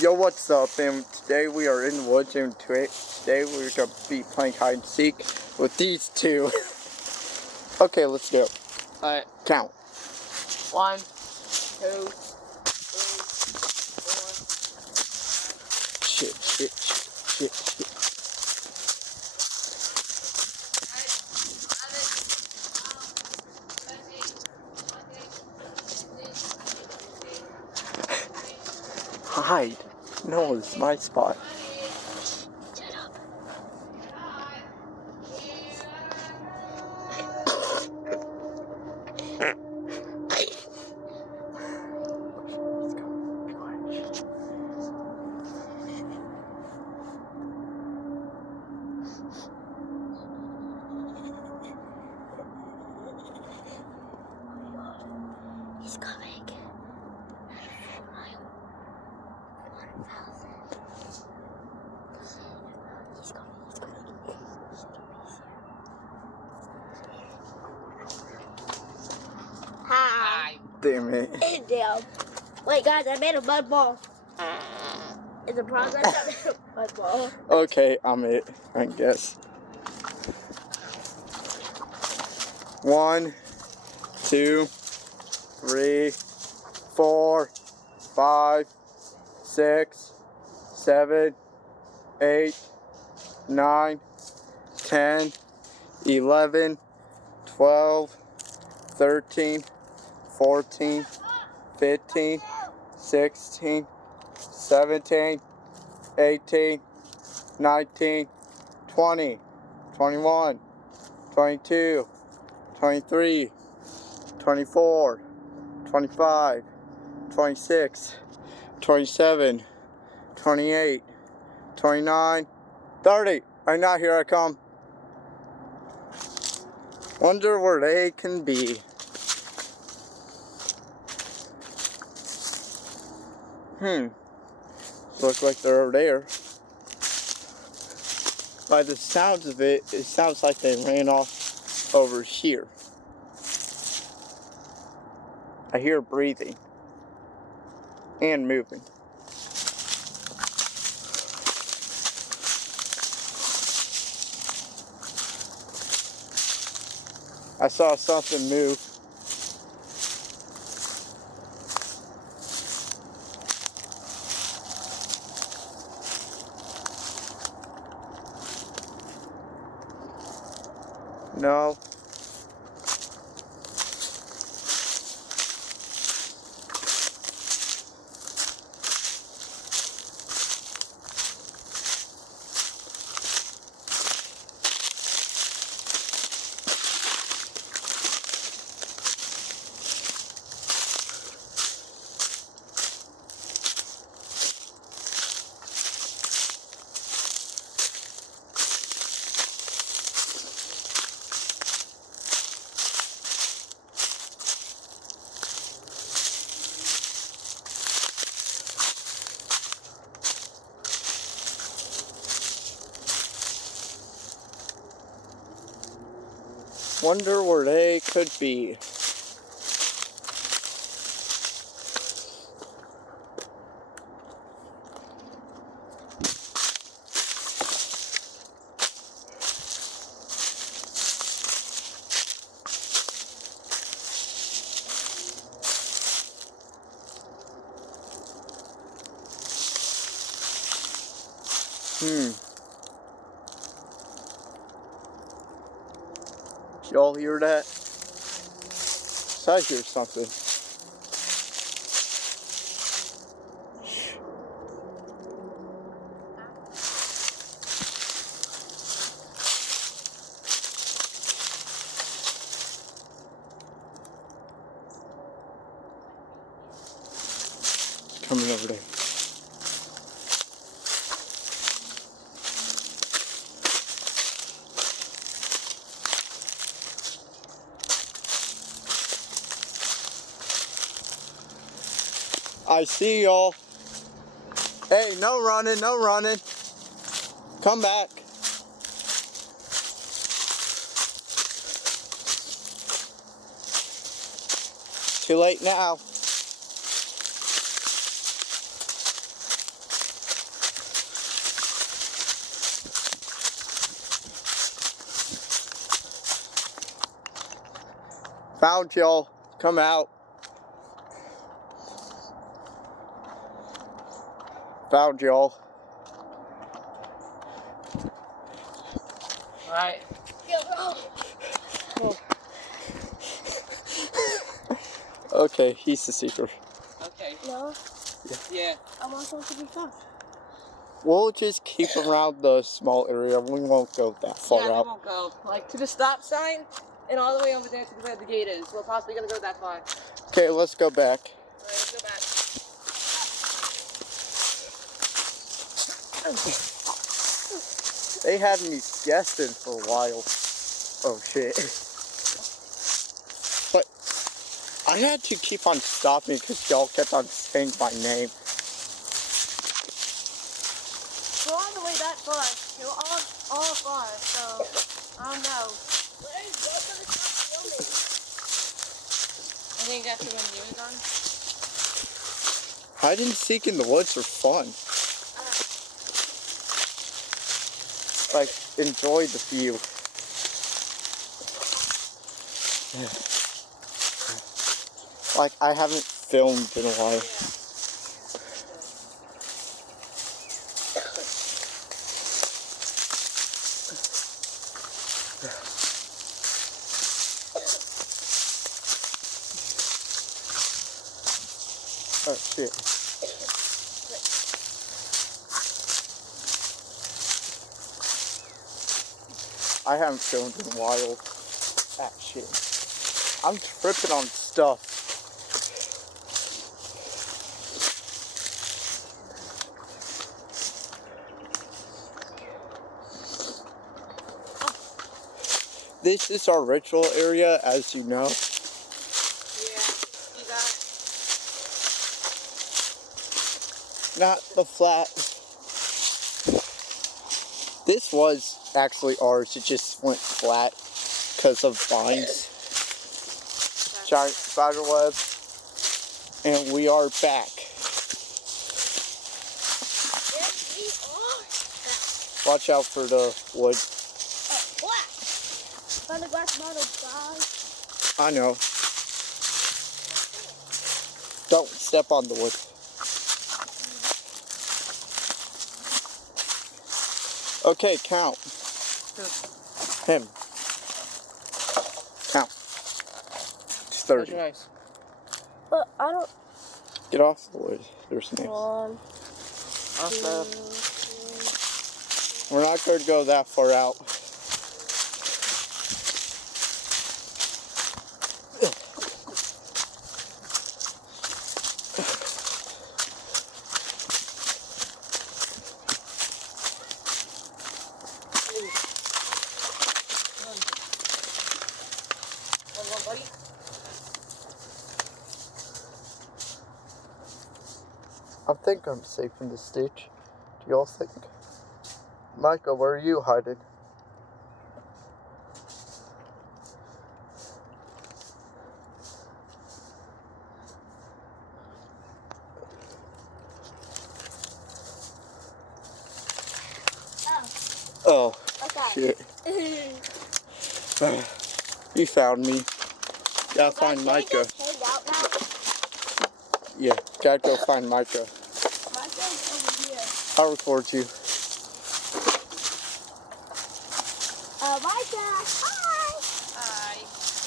Yo, what's up? And today we are in the woods, and today we're going to be playing hide and seek with these two. Okay, let's do it. Alright. Count. 1, 2, 3, 4. Shit. Hide. No, it's my spot. Shut up. He's coming. He's coming. Hi. Damn it. Damn. Wait, guys, I made a mud ball. In the progress, I made a mud ball. Okay, I'm it, I guess. 1, 2, 3, 4, 5, 6, 7, 8, 9, 10, 11, 12, 13, 14, 15, 16, 17, 18, 19, 20, 21, 22, 23, 24, 25, 26, 27, 28, 29, 30. Right now, here I come. Wonder where they can be. Looks like they're over there. By the sounds of it, it sounds like they ran off over here. I hear breathing and moving. I saw something move. No. Wonder where they could be. Y'all hear that? I hear something. Coming over there. I see y'all. Hey, no running. Come back. Too late now. Found y'all. Come out. Found y'all. Alright. Okay, he's the seeker. Okay. No, Yeah. I want someone to be found. We'll just keep around the small area. We won't go that far Yeah, we out. won't go. Like to the stop sign and all the way over there to where the gate is. We're possibly gonna go that far. Okay, let's go back. Alright, let's go back. They had me guessing for a while. Oh shit. But I had to keep on stopping because y'all kept on saying my name. We're all the way that far. You're all far, so I don't know. Where's gonna stop filming? I think after when you was on. Hide and seek in the woods are fun. Like, enjoy the view. Like, I haven't filmed in a while. Oh shit. I haven't filmed in a while. Ah, shit. I'm tripping on stuff. This is our ritual area, as you know. Yeah, you got it. Not the flat. This was actually ours. It just went flat because of vines. Giant spider web. And we are back. Yes, we are. Watch out for the wood. What? Found a glass bottle, guys. I know. Don't step on the wood. Okay, count. Him. Count. It's 30. Nice. But I don't. Get off the wood. There's names. 1, 2, Awesome. 3. We're not going to go that far out. Buddy. I think I'm safe in this ditch. Do y'all think? Micah, where are you hiding? Oh, Okay. shit. You found me. Gotta find Micah. Hang out now. Yeah, gotta go find Micah. Micah's over here. I'll record you. Micah, hi. Hi.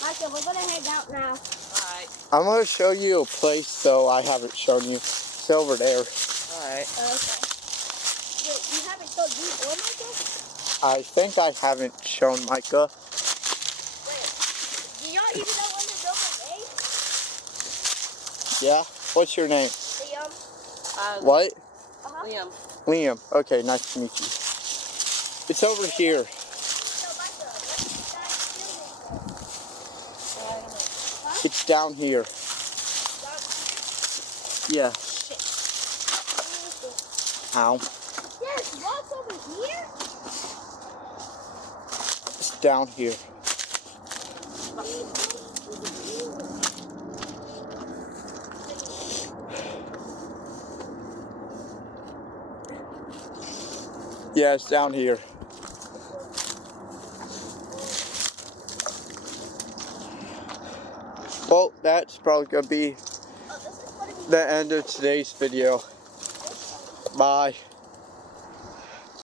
Micah, we're gonna hang out now. Alright. I'm gonna show you a place though I haven't shown you. It's over there. Alright. Okay. Wait, you haven't told me or Micah? I think I haven't shown Micah. Wait, do y'all even know when to know my name? Yeah? What's your name? Liam. What? Liam. Liam. Okay, nice to meet you. It's over here. So Micah, what did you guys filming? It's down here. Down Yeah. Shit. Ow. Yes, what's over here? It's down here. Yeah, it's down here. Well, that's probably gonna be Oh, this is gonna be the end of today's video. Bye.